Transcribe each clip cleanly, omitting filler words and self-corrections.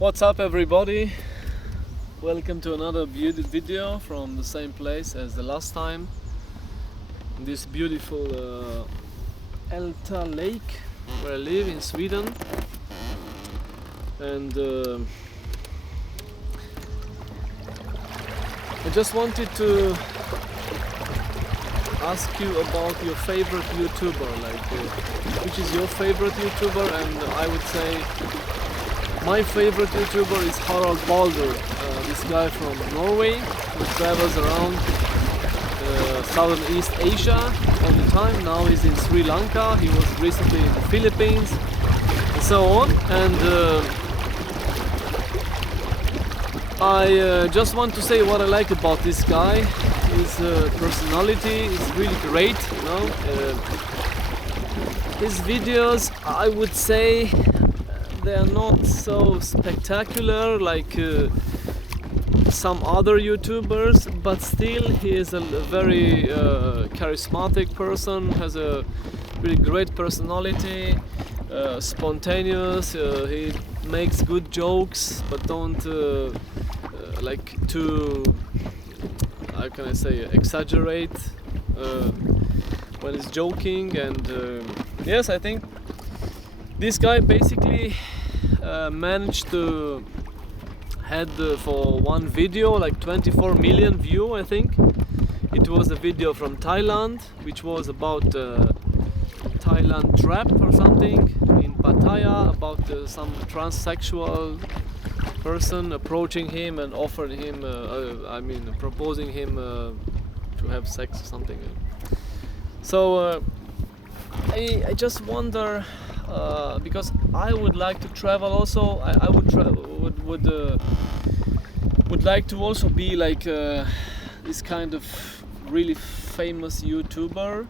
What's up, everybody? Welcome to another video from the same place as the last time. This beautiful Älta lake where I live in Sweden. And I just wanted to ask you about your favorite YouTuber, which is your favorite YouTuber. And I would say my favorite YouTuber is Harald Balder, this guy from Norway who travels around Southeast Asia all the time. Now he's in Sri Lanka, he was recently in the Philippines and so on. And I just want to say what I like about this guy. His personality is really great, you know. His videos, I would say, they are not so spectacular like some other YouTubers, but still he is a very charismatic person, has a really great personality, spontaneous, he makes good jokes but don't like to, how can I say, exaggerate when he's joking. And yes, I think this guy basically managed to had for one video like 24 million views, I think. It was a video from Thailand, which was about Thailand trap or something in Pattaya, about some transsexual person approaching him and offering him, proposing him to have sex or something. So I just wonder, because I would like to travel also. I would like to also be like this kind of really famous YouTuber.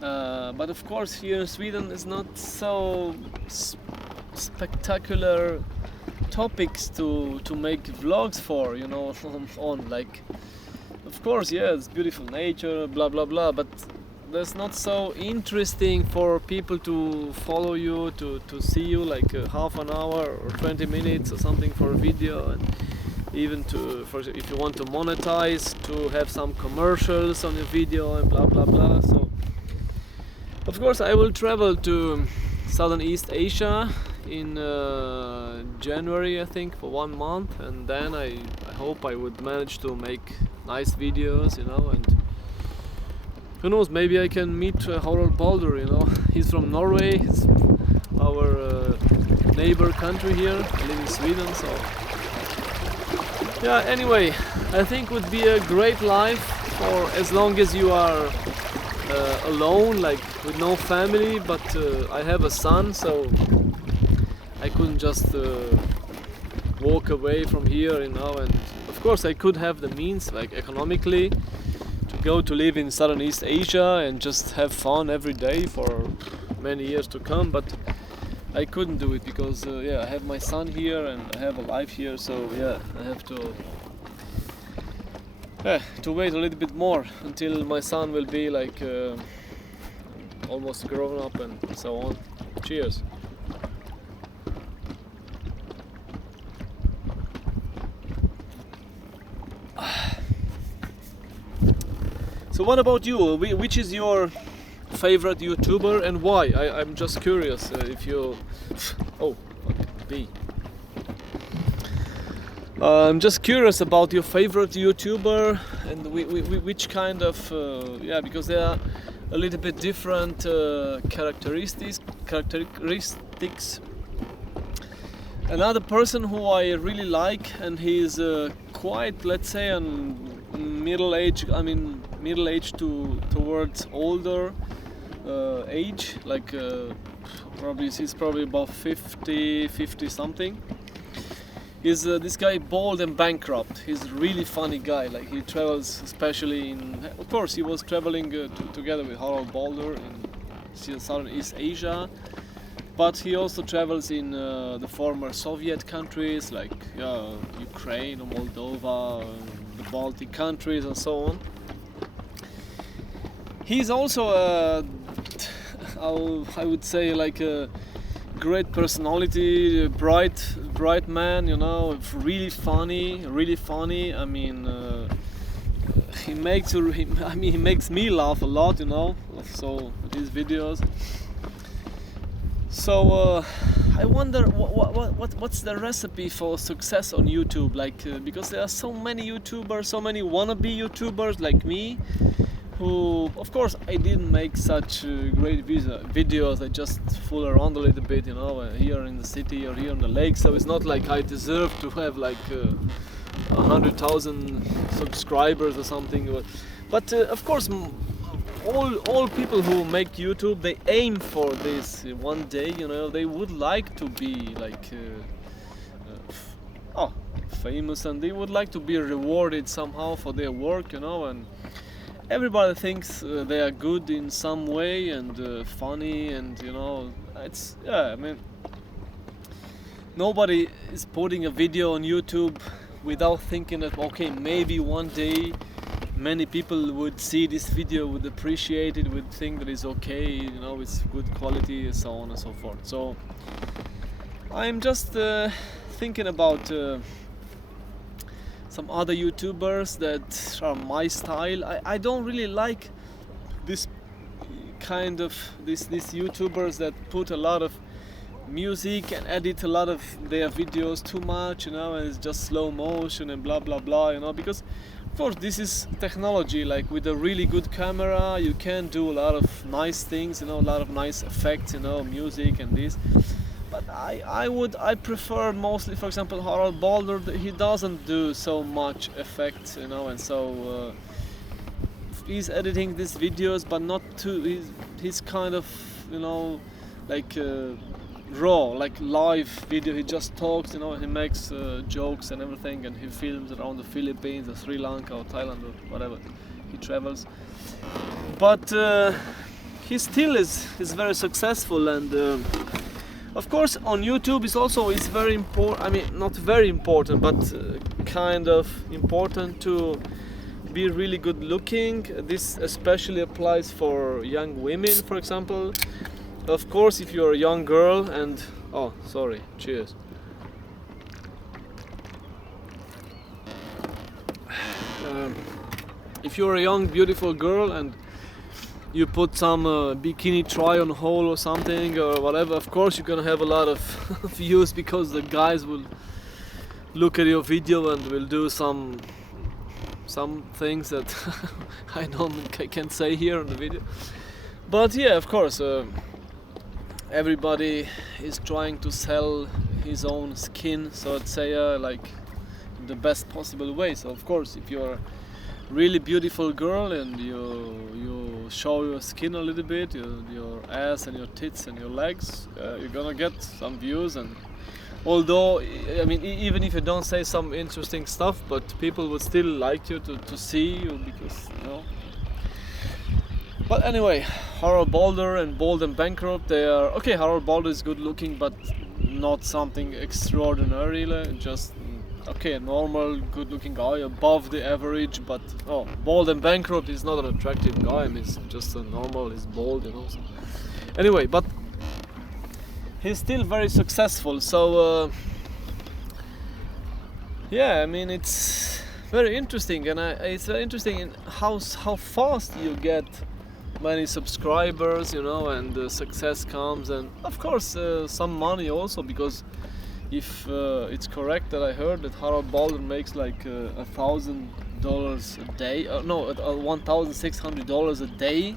But of course here in Sweden is not so spectacular topics to make vlogs for, you know, on like, of course, yeah, it's beautiful nature, blah blah blah, but that's not so interesting for people to follow you, to see you like half an hour or 20 minutes or something for a video. And even if you want to monetize, to have some commercials on your video and blah blah blah. So of course I will travel to Southeast Asia in January, I think, for 1 month, and then I hope I would manage to make nice videos, you know. And who knows, maybe I can meet Harald Balder, you know. He's from Norway, he's our neighbor country here. I live in Sweden, so yeah, anyway, I think would be a great life for as long as you are alone, like with no family. But I have a son, so I couldn't just walk away from here, you know. And of course I could have the means, like economically, to go to live in Southeast Asia and just have fun every day for many years to come, but I couldn't do it because yeah, I have my son here and I have a life here. So yeah, I have to wait a little bit more until my son will be like almost grown up and so on. Cheers. So what about you? Which is your favorite YouTuber and why? I'm just curious if you... Oh, fuck, bee. I'm just curious about your favorite YouTuber and which kind of... yeah, because they are a little bit different characteristics. Another person who I really like, and he's quite, let's say, middle-aged towards older age, like he's probably about 50 something. Is this guy Bald and Bankrupt. He's a really funny guy. Like, he travels, especially in, of course he was traveling together with Harald Balder in Southeast Asia, but he also travels in the former Soviet countries like Ukraine or Moldova, the Baltic countries and so on. He's also I would say like a great personality, bright man, you know, really funny. I mean, he makes me laugh a lot, you know. So with his videos. So I wonder what's the recipe for success on YouTube? Like because there are so many YouTubers, so many wannabe YouTubers like me, who, of course, I didn't make such great videos. I just fool around a little bit, you know, here in the city or here on the lake. So it's not like I deserve to have like 100,000 subscribers or something. But of course, all people who make YouTube, they aim for this one day. You know, they would like to be like famous, and they would like to be rewarded somehow for their work. You know, and everybody thinks they are good in some way and funny, and you know, it's I mean, nobody is putting a video on YouTube without thinking that okay, maybe one day many people would see this video, would appreciate it, would think that it's okay, you know, it's good quality, and so on and so forth. So I'm just thinking about some other YouTubers that are my style. I don't really like this kind of these YouTubers that put a lot of music and edit a lot of their videos too much, you know, and it's just slow motion and blah blah blah, you know, because of course this is technology. Like with a really good camera you can do a lot of nice things, you know, a lot of nice effects, you know, music and this. But I prefer mostly, for example, Harald Balder. He doesn't do so much effects, you know, and so he's editing these videos, but not too. He's kind of, you know, like raw, like live video. He just talks, you know. He makes jokes and everything, and he films around the Philippines or Sri Lanka or Thailand or whatever. He travels, but he still is very successful. And of course, on YouTube it's very important. I mean, not very important, but kind of important to be really good looking. This especially applies for young women, for example. Of course, if you're a young girl and cheers. If you're a young, beautiful girl and you put some bikini try on haul or something or whatever, of course you're gonna have a lot of views, because the guys will look at your video and will do some things that I can't say here on the video. But yeah, of course, everybody is trying to sell his own skin, so to say, like in the best possible way. So of course, if you're a really beautiful girl and you show your skin a little bit, your ass and your tits and your legs, you're gonna get some views. And although, I mean, even if you don't say some interesting stuff, but people would still like you to see you, because, you know. But anyway, Harald Balder and Bold and Bankrupt, they are okay. Harald Balder is good looking, but not something extraordinary, just okay, a normal good looking guy, above the average. But Bold and Bankrupt is not an attractive guy. I mean, it's just a normal, he's bald, you know. So. Anyway, but he's still very successful. So yeah, I mean, it's very interesting, and it's very interesting in how fast you get many subscribers, you know, and success comes, and of course some money also, because if it's correct that I heard that Harald Balder makes like $1,000 a day, $1,600 a day.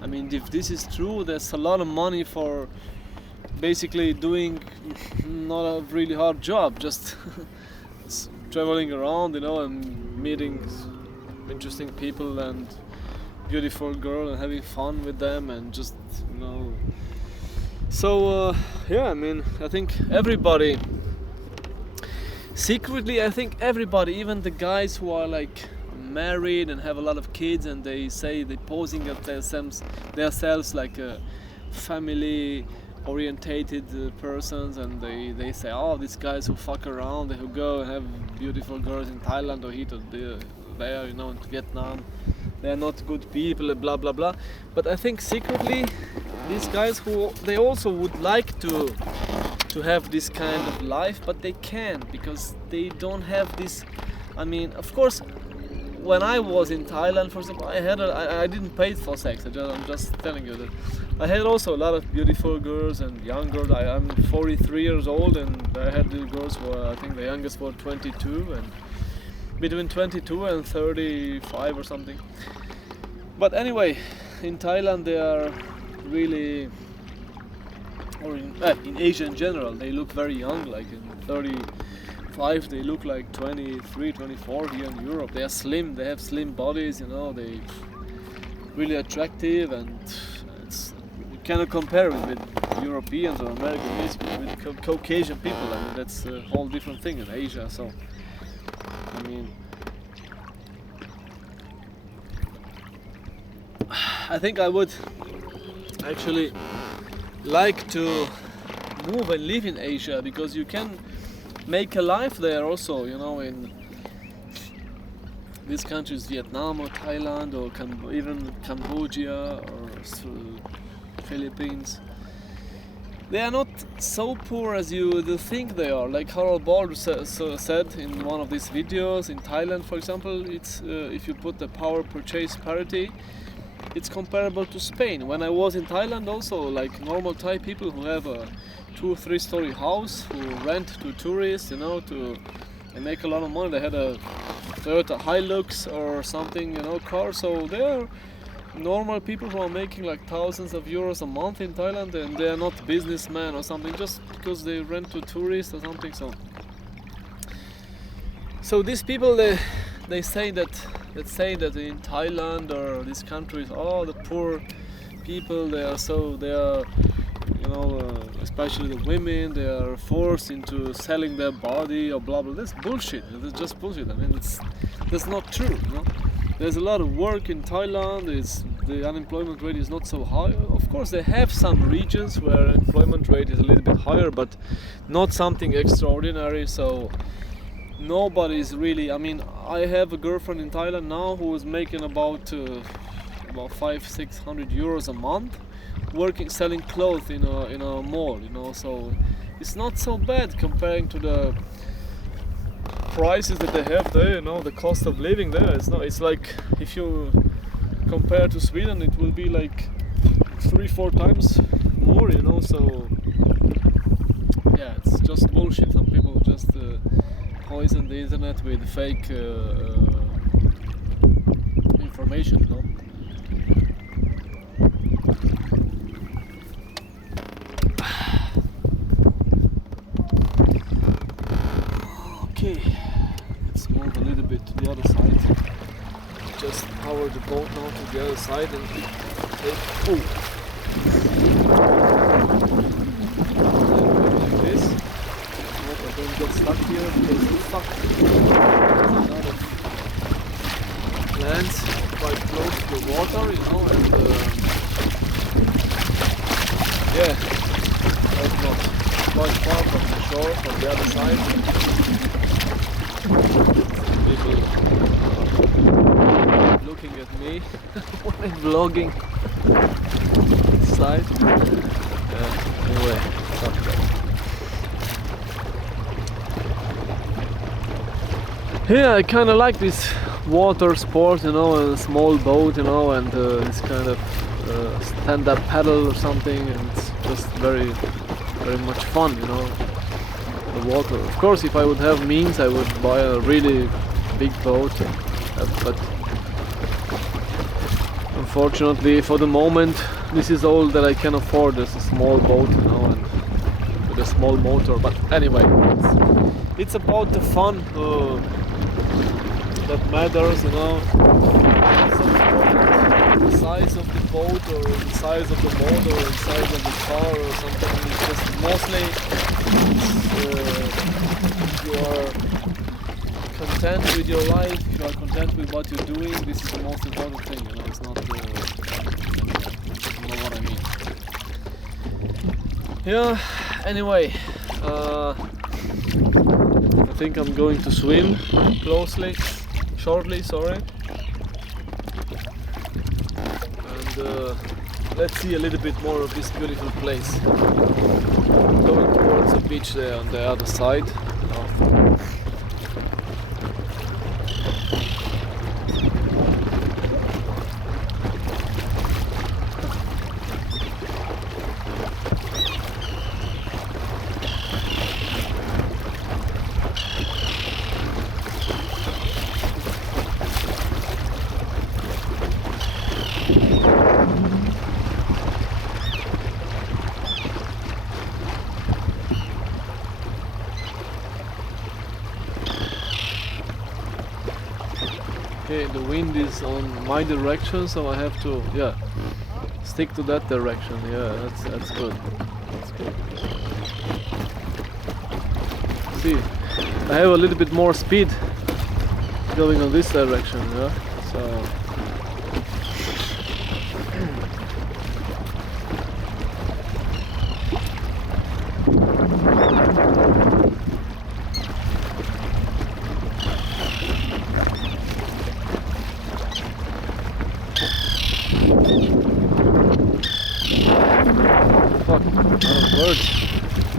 I mean, if this is true, there's a lot of money for basically doing not a really hard job, just traveling around, you know, and meeting interesting people and beautiful girl and having fun with them, and just, you know. So yeah, I mean, I think everybody secretly, even the guys who are like married and have a lot of kids, and they say they're posing at themselves like a family orientated persons, and they say, oh, these guys who fuck around, who go and have beautiful girls in Thailand or here or there, you know, in Vietnam, they are not good people, blah blah blah. But I think secretly these guys who they also would like to have this kind of life, but they can't because they don't have this. I mean, of course, when I was in Thailand, for example, I didn't pay for sex. I'm just telling you that I had also a lot of beautiful girls and young girls. I'm 43 years old, and I had the girls who I think the youngest was 22, and between 22 and 35 or something. But anyway, in Thailand they are really, or in Asia in general, they look very young, like in 35 they look like 23, 24 here in Europe. They are slim, they have slim bodies, you know, they really attractive, and you cannot compare it with Europeans or Americans, with Caucasian people. I mean, that's a whole different thing in Asia, so I mean, I think I would actually like to move and live in Asia, because you can make a life there also, you know, in these countries, Vietnam or Thailand or even Cambodia or Philippines. They are not so poor as you think they are. Like Harald Bald said in one of these videos, in Thailand, for example, it's if you put the power purchase parity, it's comparable to Spain. When I was in Thailand also, like normal Thai people who have a 2 or 3 story house, who rent to tourists, you know, and make a lot of money. They had a Toyota Hilux or something, you know, car. So they are normal people who are making like thousands of euros a month in Thailand, and they are not businessmen or something just because they rent to tourists or something. So these people, they say that in Thailand or these countries, oh, the poor people, they are you know, especially the women, they are forced into selling their body or blah blah. That's bullshit. It's just bullshit. I mean, that's not true, you know. There's a lot of work in Thailand. The unemployment rate is not so high. Of course, they have some regions where employment rate is a little bit higher, but not something extraordinary. So nobody's really. I mean, I have a girlfriend in Thailand now who is making about 500-600 euros a month, selling clothes in a mall. You know, so it's not so bad comparing to the prices that they have there, you know, the cost of living there. It's like, if you compare to Sweden, it will be like 3-4 times more, you know. So yeah, it's just bullshit. Some people just poison the internet with fake information, you know. Okay, let's move a little bit to the other side. Just power the boat now to the other side and take. Oh, like this. Hope I don't get stuck here because it's stuck. There's a lot of plants quite close to the water, you know, and yeah, that's not quite far from the shore, from the other side. People looking at me when I'm vlogging side. Anyway, stop that. Yeah, I kind of like this water sport, you know, a small boat, you know, and this kind of stand-up paddle or something, and it's just very, very much fun, you know. The water. Of course, if I would have means, I would buy a really big boat, but unfortunately, for the moment, this is all that I can afford. There's a small boat, you know, and with a small motor. But anyway, it's about the fun that matters, you know. The size of the boat or the size of the motor or the size of the car or something. It's just mostly you are content with your life, you are content with what you're doing. This is the most important thing, you know. It's not you know what I mean. Yeah, anyway, I think I'm going to swim shortly, sorry. And let's see a little bit more of this beautiful place. Going towards the beach there on the other side. Okay, the wind is on my direction, so I have to, stick to that direction. Yeah, that's good. That's good. See, I have a little bit more speed going on this direction. Yeah, so. Fuck, lot of birds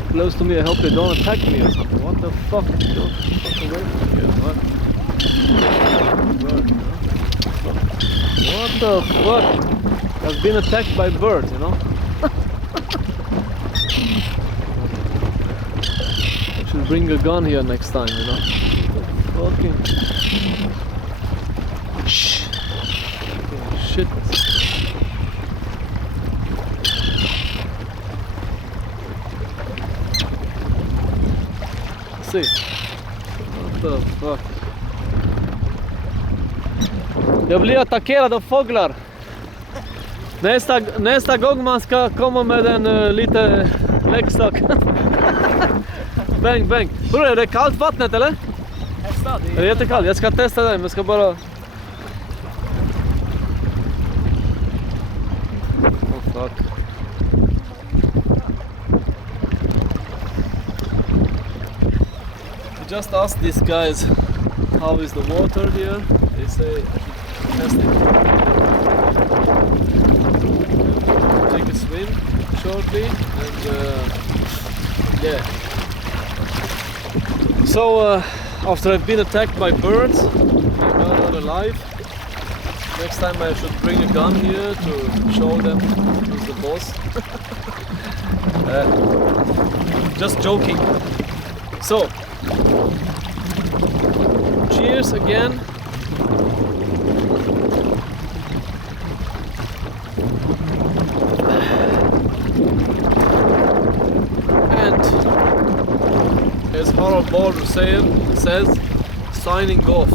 close to me. I hope they don't attack me or something. What the fuck? Go the fuck away from here. What? Bird, what the fuck? I've been attacked by birds, you know? Should bring a gun here next time, you know? Fucking shit. See. What the fuck? Jag blir attackerad av fåglar. Nästa gång man ska komma med en lite leksak. Bang bang. Bror, är det kallt vattnet eller? Testa, det är jättekallt. Jag ska testa det, men jag ska bara... Oh fuck. Just ask these guys how is the water here. They say I should test it. Take a swim shortly and yeah. So after I've been attacked by birds, I got out alive. Next time I should bring a gun here to show them who's the boss. Just joking. So. Cheers again. And as Harald Bard says, signing off.